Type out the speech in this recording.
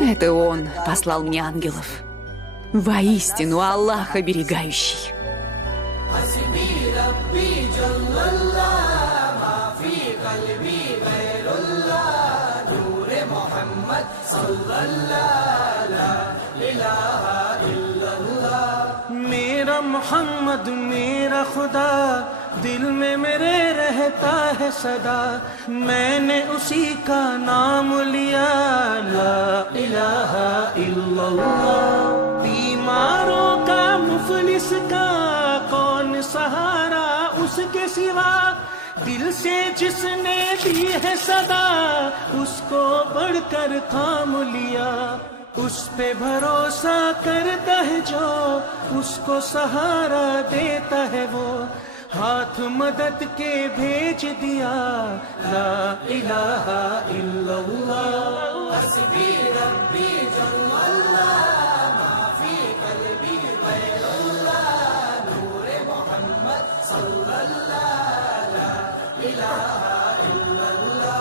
Это Он послал мне ангелов. Воистину, Аллах оберегающий. میرا محمد میرا خدا دل میں میرے رہتا ہے صدا، میں نے اسی کا نام لیا، لا الہ الا اللہ۔ بیماروں کا مفلس کا کون سہارا اس کے سوا، دل سے جس نے دی ہے صدا اس کو بڑھ کر تھام لیا، اس پہ بھروسہ کرتا ہے جو اس کو سہارا دیتا ہے وہ، ہاتھ مدد کے بھیج دیا، لا الہ الا اللہ۔ حسبی ربی جل اللہ ما فی قلبی غیر اللہ، نور محمد صلی اللہ لا الہ